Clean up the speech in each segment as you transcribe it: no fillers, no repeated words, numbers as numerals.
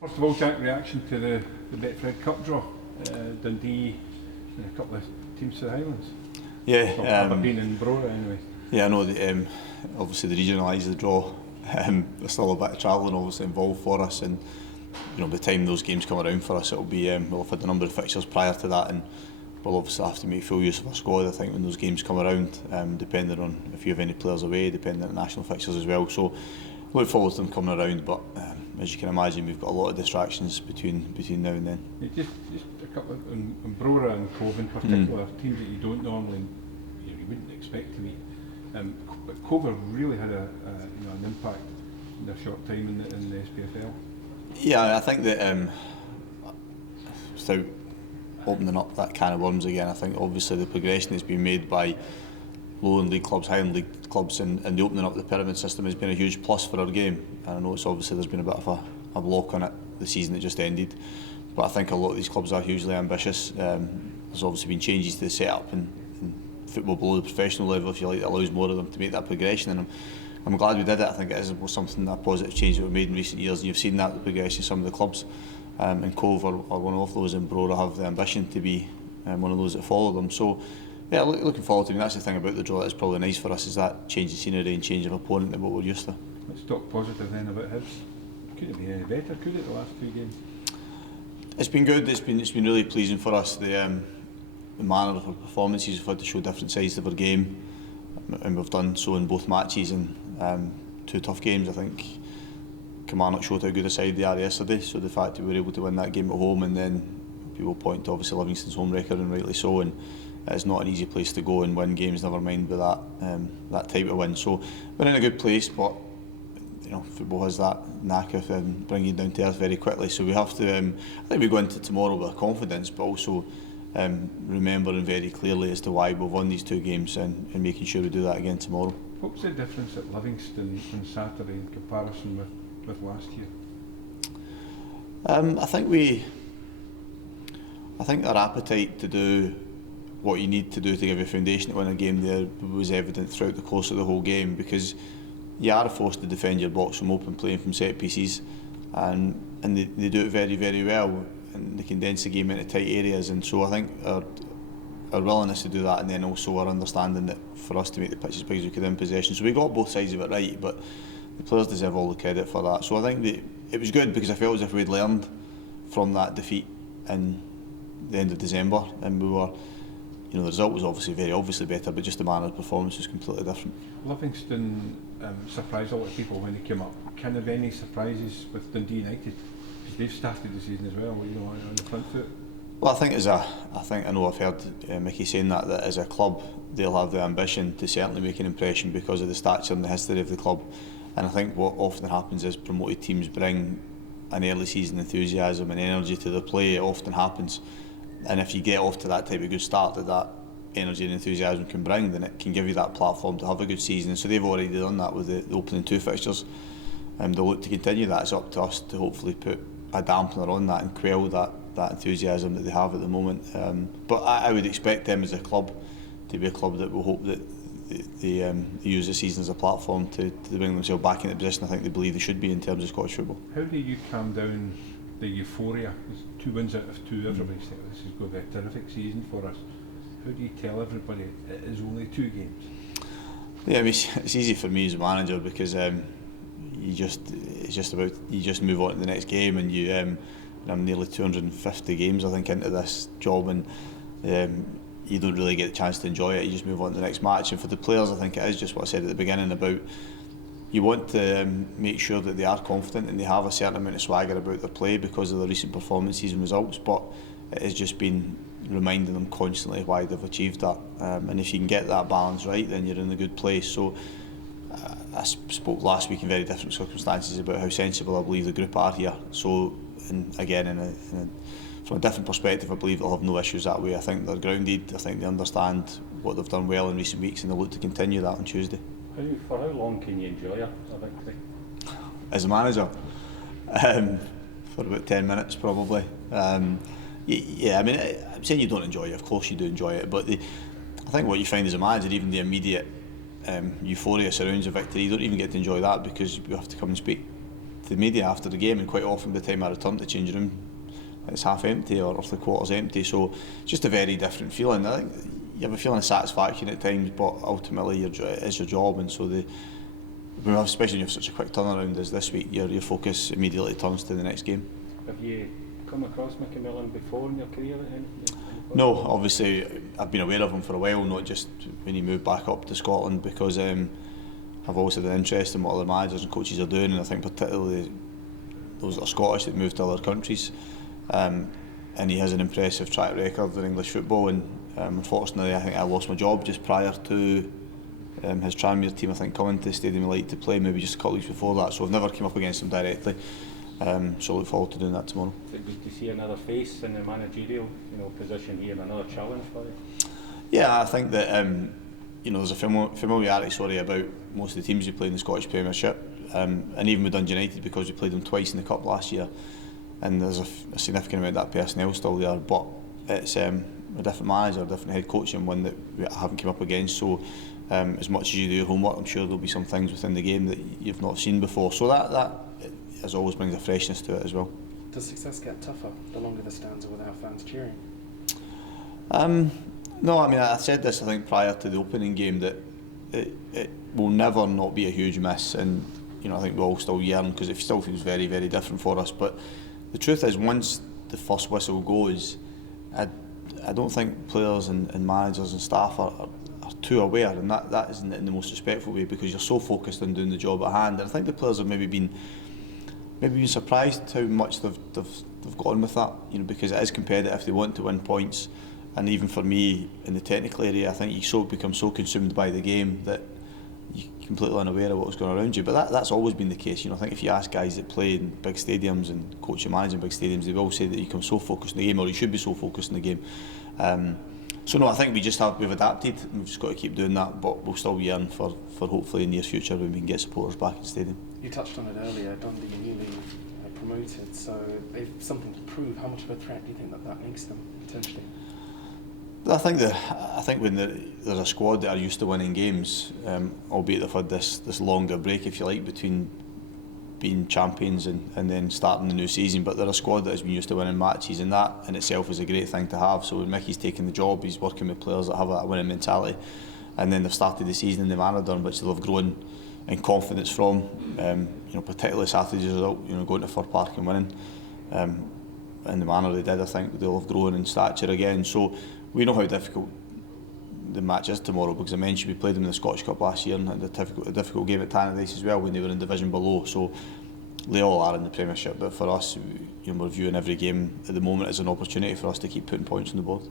First of all, Jack, reaction to the Betfred Cup draw, Dundee and a couple of teams to the Highlands. Yeah, well, Aberdeen and Brora anyway. Yeah, I know that obviously they regionalised the draw. There's still a bit of travelling obviously involved for us, and by the time those games come around for us, it'll be we'll have had a number of fixtures prior to that, and we'll obviously have to make full use of our squad. I think when those games come around, depending on if you have any players away, depending on the national fixtures as well. So look forward to them coming around, but as you can imagine, we've got a lot of distractions between now and then. Yeah, just a couple of, and Brora and Cove in particular, teams that you don't normally, you wouldn't expect to meet. But Cove really had an impact in their short time in the SPFL. Yeah, I think that without opening up that can of worms again, I think obviously the progression that's been made by Lowland League clubs, Highland League clubs, and the opening up of the pyramid system has been a huge plus for our game. And I know it's obviously there's been a bit of a block on it the season that just ended, but I think a lot of these clubs are hugely ambitious. There's obviously been changes to the setup and football below the professional level, if you like, that allows more of them to make that progression, and I'm glad we did it. I think it was something, a positive change that we've made in recent years, and you've seen that, the progression of some of the clubs, and Cove are one of those, and Brora have the ambition to be one of those that follow them. So yeah, looking forward to it. That's the thing about the draw, it's probably nice for us, is that change of scenery and change of opponent than what we're used to. Let's talk positive then about Hibs. Could it be any better, could it, the last 2 games? It's been good, it's been really pleasing for us. The manner of our performances, we've had to show different sides of our game, and we've done so in both matches, and 2 tough games. I think Kilmarnock showed how good a side they are yesterday, so the fact that we were able to win that game at home, and then people point to obviously Livingston's home record, and rightly so, and it's not an easy place to go and win games, never mind with that type of win. So we're in a good place, but football has that knack of bringing you down to earth very quickly, so we have to I think we go into tomorrow with confidence, but also remembering very clearly as to why we've won these 2 games, and making sure we do that again tomorrow. What's the difference at Livingston on Saturday in comparison with last year? I think our appetite to do what you need to do to give you a foundation to win a game there was evident throughout the course of the whole game, because you are forced to defend your box from open playing from set pieces, and they do it very, very well, and they condense the game into tight areas, and so I think our willingness to do that, and then also our understanding that for us to make the pitch as big as we could in possession, so we got both sides of it right, but the players deserve all the credit for that. So I think it was good, because I felt as if we'd learned from that defeat in the end of December, and we were, the result was very obviously better, but just the manner of performance was completely different. Livingston surprised a lot of people when they came up. Can there be any surprises with Dundee United? Because they've started the season as well, on the front foot. Well, I know I've heard Mickey saying that as a club they'll have the ambition to certainly make an impression because of the stature and the history of the club, and I think what often happens is promoted teams bring an early season enthusiasm and energy to the play. It often happens, and if you get off to that type of good start that energy and enthusiasm can bring, then it can give you that platform to have a good season. And so they've already done that with the opening 2 fixtures, and they'll look to continue that. It's up to us to hopefully put a dampener on that and quell that enthusiasm that they have at the moment. But I would expect them as a club to be a club that will hope that they use the season as a platform to bring themselves back into the position I think they believe they should be in terms of Scottish football. How do you calm down the euphoria? There's 2 wins out of 2. Everybody said this is going to be a terrific season for us. How do you tell everybody it is only 2 games? Yeah, I mean, it's easy for me as a manager, because you just move on to the next game, and I'm nearly 250 games I think into this job, and you don't really get the chance to enjoy it. You just move on to the next match, and for the players I think it is just what I said at the beginning about you want to make sure that they are confident and they have a certain amount of swagger about their play because of the recent performances and results, but it has just been reminding them constantly why they've achieved that, and if you can get that balance right, then you're in a good place. So I spoke last week in very different circumstances about how sensible I believe the group are here, so and again from a different perspective I believe they'll have no issues that way. I think they're grounded, I think they understand what they've done well in recent weeks, and they'll look to continue that on Tuesday. For how long can you enjoy a victory? As a manager? For about 10 minutes probably. Yeah, I mean, I'm saying you don't enjoy it, of course you do enjoy it, but I think what you find as a manager, even the immediate euphoria surrounds a victory, you don't even get to enjoy that, because you have to come and speak the media after the game, and quite often by the time I return to the change room, it's half empty or 3/4 empty. So just a very different feeling. I think you have a feeling of satisfaction at times, but ultimately it is your job, and so especially when you have such a quick turnaround as this week, your focus immediately turns to the next game. Have you come across Mickey Millen before in your career? No, obviously I've been aware of him for a while, not just when he moved back up to Scotland, because I've always had an interest in what other managers and coaches are doing, and I think particularly those that are Scottish that move to other countries. And he has an impressive track record in English football, and unfortunately I think I lost my job just prior to his Tranmere team, I think, coming to Stadium of Light to play, maybe just a couple of weeks before that, so I've never come up against him directly. So I look forward to doing that tomorrow. Good to see another face in the managerial position here, and another challenge for you. Yeah, I think that there's a familiarity about most of the teams we play in the Scottish Premiership, and even with Dundee United, because we played them twice in the Cup last year, and there's a significant amount of that personnel still there, but it's a different manager, a different head coach, and one that we haven't come up against. So as much as you do your homework, I'm sure there'll be some things within the game that you've not seen before, so that as always brings a freshness to it as well. Does success get tougher the longer the stands are without fans cheering? No, I mean, I said this I think prior to the opening game, that it will never not be a huge miss, and I think we all still yearn, because it still feels very, very different for us. But the truth is, once the first whistle goes, I don't think players and managers and staff are too aware, and that isn't in the most respectful way, because you're so focused on doing the job at hand. And I think the players have maybe been surprised how much they've got on with that, because it is competitive. They want to win points, and even for me in the technical area, I think you become so consumed by the game that you're completely unaware of what's going on around you. But that's always been the case. I think if you ask guys that play in big stadiums and coach and manage in big stadiums, they will say that you become so focused in the game, or you should be so focused in the game. So no, I think we've adapted, and we've just got to keep doing that, but we'll still yearn for hopefully in the near future when we can get supporters back in the stadium. You touched on it earlier, Dundee newly promoted, so they've something to prove. How much of a threat do you think that makes them, potentially? I think when there's a squad that are used to winning games, albeit they've had this longer break, if you like, between being champions and then starting the new season, but they're a squad that has been used to winning matches, and that in itself is a great thing to have. So when Mickey's taking the job, he's working with players that have a winning mentality, and then they've started the season in the manner done, which they'll have grown in confidence from. Particularly Saturday's result, going to Fir Park and winning in the manner they did, I think they'll have grown in stature again. So we know how difficult the match is tomorrow, because I mentioned we played them in the Scottish Cup last year and had a difficult game at Tannadice as well when they were in division below. So they all are in the Premiership, but for us, we're viewing every game at the moment as an opportunity for us to keep putting points on the board.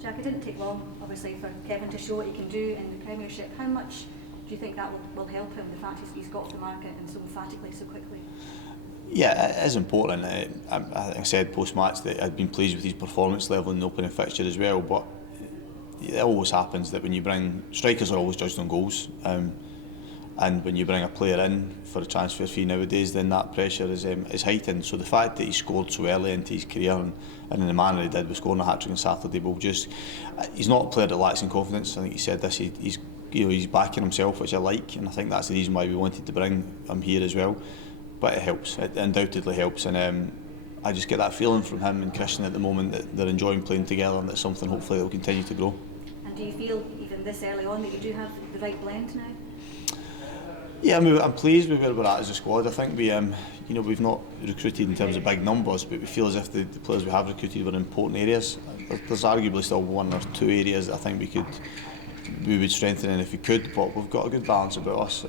Jack, it didn't take long, obviously, for Kevin to show what he can do in the Premiership. How much do you think that will help him, the fact he's got to the market and so emphatically, so quickly? Yeah, it is important. I said post-match that I'd been pleased with his performance level in the opening fixture as well, but it always happens that when you bring strikers are always judged on goals, and when you bring a player in for a transfer fee nowadays, then that pressure is heightened. So the fact that he scored so early into his career and in the manner he did with scoring a hat-trick on Saturday, he's not a player that lacks in confidence. I think he said this, he's backing himself, which I like, and I think that's the reason why we wanted to bring him here as well. But it helps, it undoubtedly helps, and I just get that feeling from him and Christian at the moment that they're enjoying playing together, and that's something hopefully that will continue to grow. And do you feel, even this early on, that you do have the right blend now? Yeah, I'm pleased with where we're at as a squad. I think we've not recruited in terms of big numbers, but we feel as if the players we have recruited were in important areas. There's arguably still one or two areas that I think we would strengthen in if we could, but we've got a good balance about us.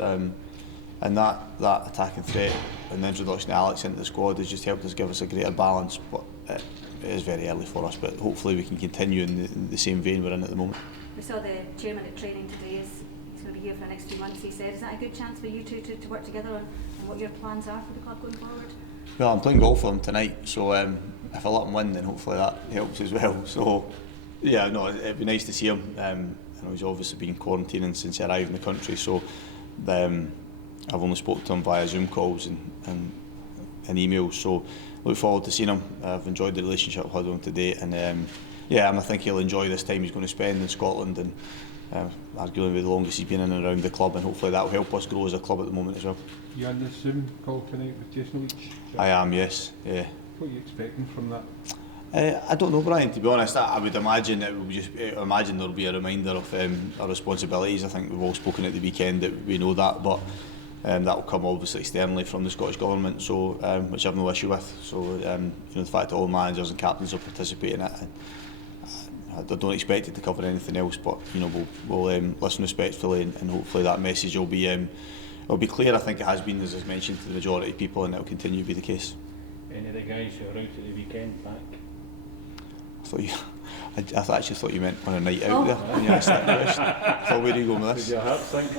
And that attacking threat and the introduction of Alex into the squad has just helped us give us a greater balance, but it is very early for us, but hopefully we can continue in the same vein we're in at the moment. We saw the chairman at training today, he's going to be here for the next 2 months, he said. Is that a good chance for you two to work together on what your plans are for the club going forward? Well, I'm playing golf for him tonight, so if I let him win, then hopefully that helps as well. So yeah, no, it'd be nice to see him. I know he's obviously been quarantining since he arrived in the country, so I've only spoken to him via Zoom calls and emails, so look forward to seeing him. I've enjoyed the relationship I've had with him today, and I think he'll enjoy this time he's going to spend in Scotland, and arguably the longest he's been in and around the club, and hopefully that will help us grow as a club at the moment as well. You on the Zoom call tonight with Jason Leach? I am, yes. Yeah. What are you expecting from that? I don't know, Brian, to be honest. I would imagine it will just imagine there'll be a reminder of our responsibilities. I think we've all spoken at the weekend that we know that, but that will come obviously externally from the Scottish Government, so which I have no issue with. So you know, the fact that all managers and captains will participate in it, I don't expect it to cover anything else. But you know, we'll listen respectfully, and hopefully that message will be clear. I think it has been, as I mentioned, to the majority of people, and it will continue to be the case. Any of the guys who are out at the weekend back? I actually thought you meant on a night out there when you asked that question. I thought, where are you going with this? Did your heart sink?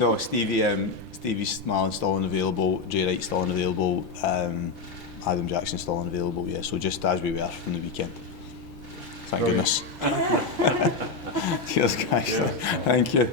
No, Stevie's still unavailable, Jay Wright's still unavailable, Adam Jackson's still unavailable, yeah, so just as we were from the weekend. Thank goodness. Cheers guys, thank you.